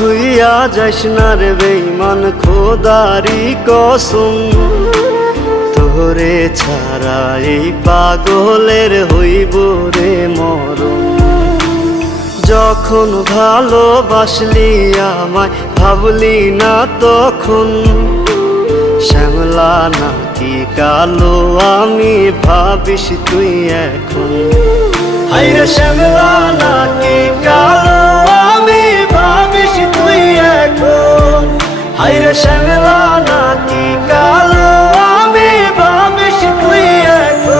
থুইয়া যাইস না রে বেঈমান, খোদারি কসম। তোরে ছাড়া এই পাগলের হইব রে মরণ। যখন ভালোবাসলি আমায় ভাবলি না তখন, শ্যামলা নাকি কালো আমি ভাবিস তুই এখন। হায়রে শ্যামলা নাকি কালো আমি ভাবিস তুই এখন। হায়রে শ্যামলা নাকি কালো আমি ভাবিস তুই এখন।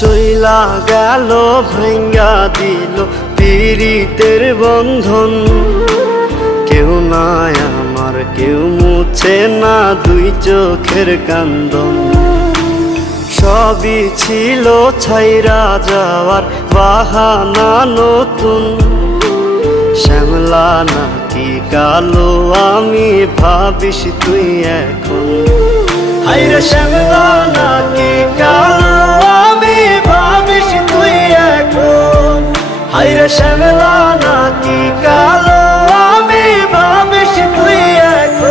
চইলা গেল ভাঙ্গা দিল পীড়িতের বন্ধন। কেউ নাই আমার, কেউ মুছে না দুই চোখের কান্দন। সবই ছিল ছাইরা যাওয়ার বাহানা নতুন। শ্যামলা নাকি কালো আমি ভাবিস তুই এখন। হায়রে শ্যামলা নাকি কালো আমি ভাবিস তুই এখন। হায়রে শ্যামলা নাকি কালো আমি ভাবিস তুই এখন।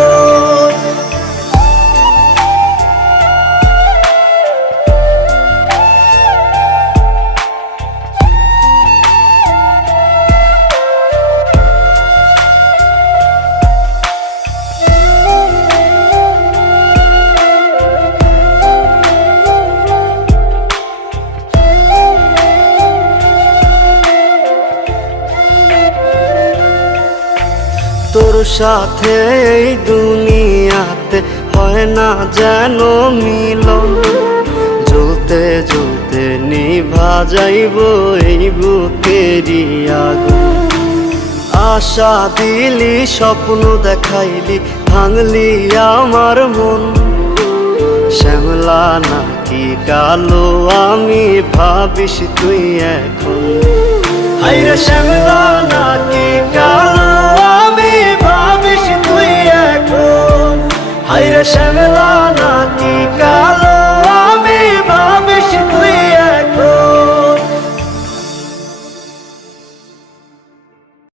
তোর সাথে এই দুনিয়াতে হয় না যেন মিলন। জ্বলতে জ্বলতে নিভা যাইব এই বুকেরই আগুন। আশা দিলি, স্বপ্ন দেখাইলি, ভাঙলি আমার মন। শ্যামলা নাকি কালো আমি ভাবিস তুই এখন। হায়রে শ্যামলা নাকি কালো